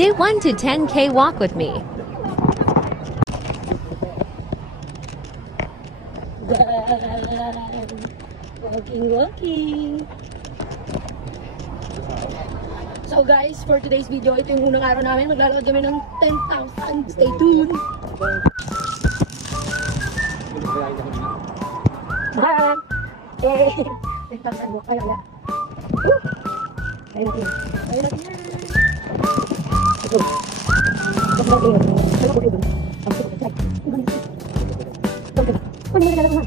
Do 1 to 10K walk with me. Walking. So guys, for today's video, ito yung unang araw namin. Maglalakad kami ng 10,000. Stay tuned! Bye! Yay! 10,000 walk. Kaya. Kaya natin. Kaya natin yan. Ito. Ito natin yun. Kaya ko yun. Ang sito. Try. Ito ka. Pwede mo naglalaro nga.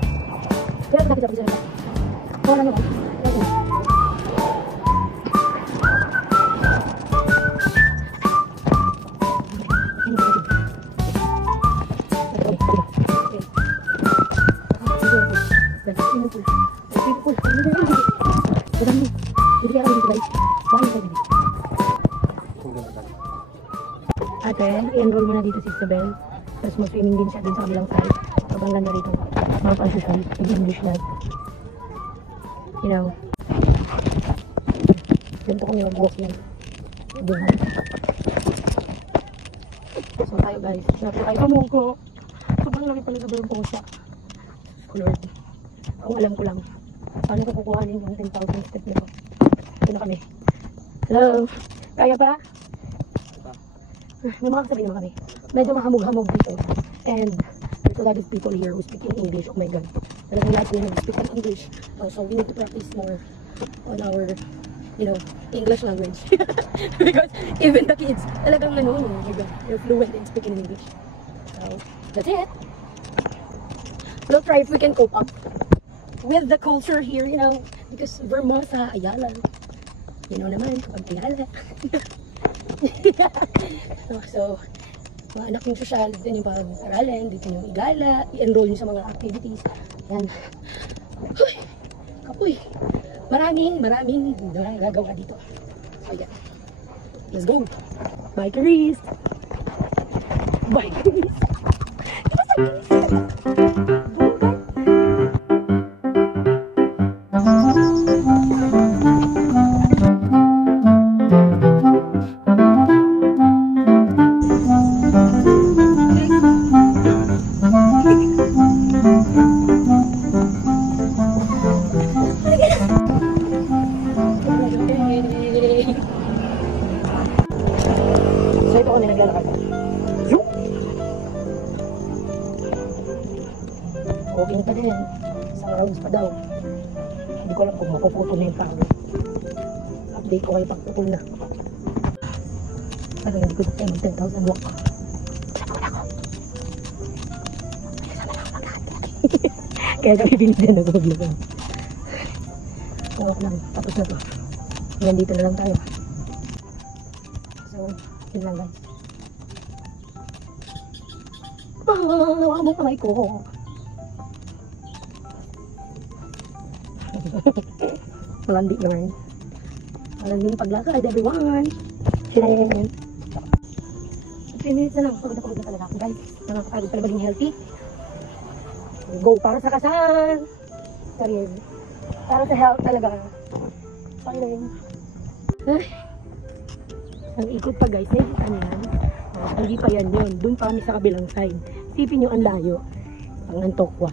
Kaya natin sa pisa. Kaya natin. Ate, i-enroll mo na dito si Isabel. Tapos mag-swimming din siya din sa kabilang side. Sobrang ganda rito. Mga pang-social. English lang. You know. Ganito kami mag-walk yan. So tayo guys. Sinapos tayo kamong ko. Sobrang laki pala sa balong ko siya. Lord. Kung alam ko lang. Paano ko kukuhanin yung 10,000 step nito? Ito na kami. Hello? Kaya pa? May mga kasabihin naman kami. Medyo mahamog-hamog dito. And there's a lot of people here who speak in English. Oh my God. Talagang lahat nila speak in English. So we need to practice more on our, you know, English language. Because even the kids, talagang ano, they're fluent in speaking in English. So, that's it. We'll try if we can cope up with the culture here, you know, because Vermosa, Ayala. You know naman, kapag Ayala. So, mga anak yung social, dito yung pag-aralin, dito yung igala, i-enroll nyo sa mga activities. Yan. Uy, kapoy. Maraming gagawa dito. So, yeah. Let's go. Bye, Caris. Bye, Caris. So ito kami naglalakad. Walking pa din. Isang rounds pa daw. Hindi ko alam kung mapuputol na yung pang. Update ko kayo pagputol na. Parang hindi ko tayo mag 10,000 walk. Wala ko. Sama lang maglakad. Kaya kami binigyan ako maglakad. Walk lang. Tapos na to. Hanggang dito na lang tayo. So, yun lang guys. Wala mo kamay ko. Malandi naman. Malandi yung paglakad, everyone. Sila yun. 3 minutes na lang. Pagod na talaga ako guys. Nakakapagod pala maging healthy. Go para sa kasal. Career. Para sa health talaga. Pangin. Ay. Ang ikot pa guys. Nakikita niyo yan. Hindi pa yan yun. Doon pa kami sa kabilang side. Sipin nyo ang layo. Ang Antokwa.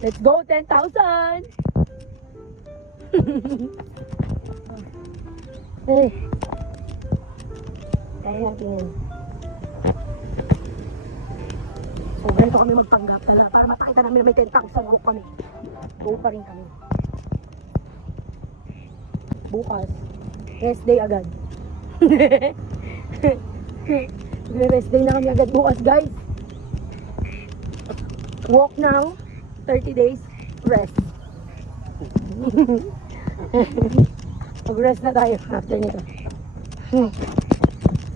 Let's go 10,000! Hey. Kaya natin yan. So, ganito kami magpanggap talaga para mapakita namin na may 10,000 walk kami. Go pa rin kami. Bukas. Rest day agad. Rest day na kami agad bukas guys. Walk now. 30 days, rest. Mag-rest na tayo after nito.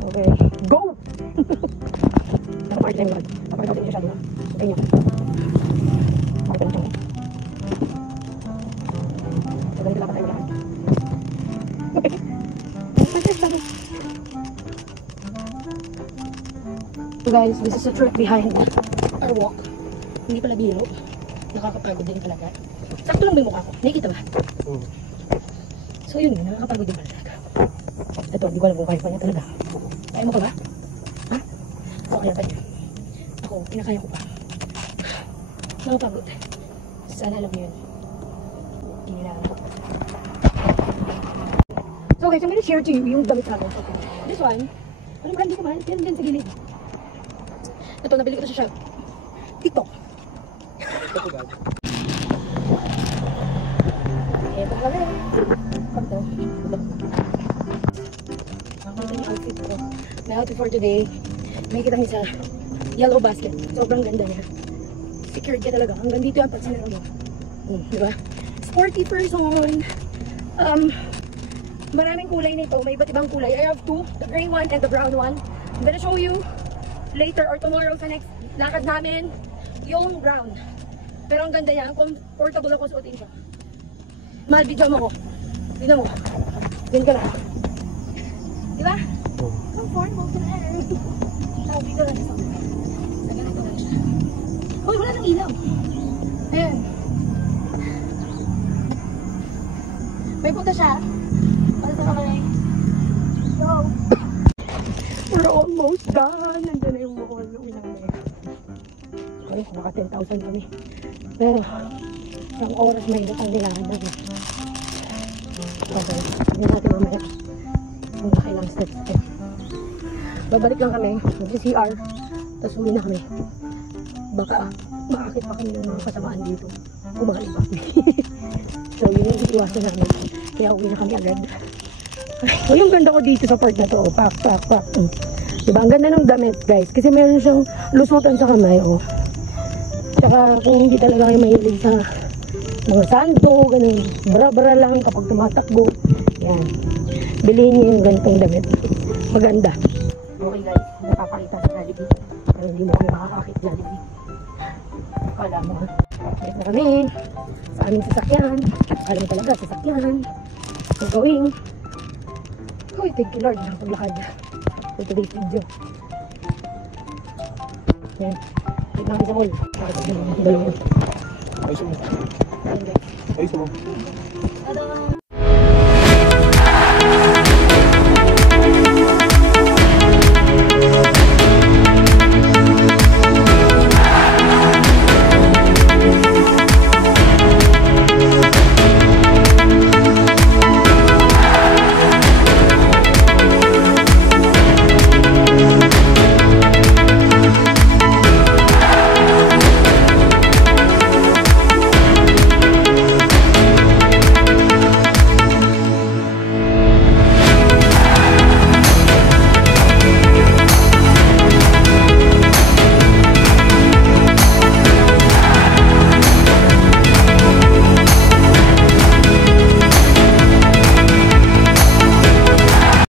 Okay, go! Naka-part time God. Naka-part time siya doon. Okay niya. Part time siya. So, ganito lang tayo lahat. So guys, this is a truth behind our walk. Hindi pala biro. Nakakapagod din talaga. Sakto lang ba yung mukha ko? Nakikita ba? So yun, nakakapagod din pala talaga. Ito, hindi ko alam kung kaya pa niya talaga. Kaya mo pa ba? Ha? Oo, kaya pa niya. Ako, pinakaya ko pa. Nakapagod. Sana alam niyo yun. Kinilangan ko. So guys, I'm gonna share to you yung damit namin. Okay. This one, anong brand ko man? Yan din sa gilid. Ito, nabili ko na siya. TikTok. Ito pala. Ito. Ito yung outfit ko. My outfit for today, may kita niya sa yellow basket. Sobrang ganda niya. Secured ka talaga. Hanggang dito yung pagsinara mo. Diba? Sporty person. Maraming kulay nito. May iba't ibang kulay. I have two. The gray one and the brown one. I'm gonna show you later or tomorrow sa next lakad namin yung brown. Pero ang ganda niya. Comfortable ako suotin siya. Mahal, video mo ko. Video mo. Diyan ka na. Diba? Comfortable ka na. Sabi ko lang ito. Sa ganito lang siya. Uy, wala nang ilaw. Ayan. May puta siya. Para sa kamay. So, we're almost done. Nandiyan na yung mall. Okay, naka 10,000 kami. Pero, isang oras may datang nilahan namin. Okay, hindi natin mamaya kung nakailang steps ito. Babalik lang kami, mag-CR, tapos uwi na kami. Baka makakit pa kami ng mga kasamaan dito. Kumali pa kami. So yun yung iiwasan namin. Kaya uwi na kami agad. So yung ganda ko dito sa part na to, pak. Diba? Ang ganda ng damit guys. Kasi meron siyang lusutan sa kamay. Tsaka kung hindi talaga kayo mahilig sa mga santo, ganun, bra-bra lang kapag tumatakbo. Yan. Bilhin niyo yung ganitong damit. Maganda. Okay guys, napapakita sa Jollibee. Pero hindi mo kayo makakakit Jollibee. Kala mo. Balik na kami sa aming sasakyan. Kala mo talaga, sasakyan. So going. Uy, thank you Lord. Nakapaglakad for today's video. Yan. Balik namin sa mall. Para sa dalawa. Ayos mo. Ayan guys. Ayos mo. Tada!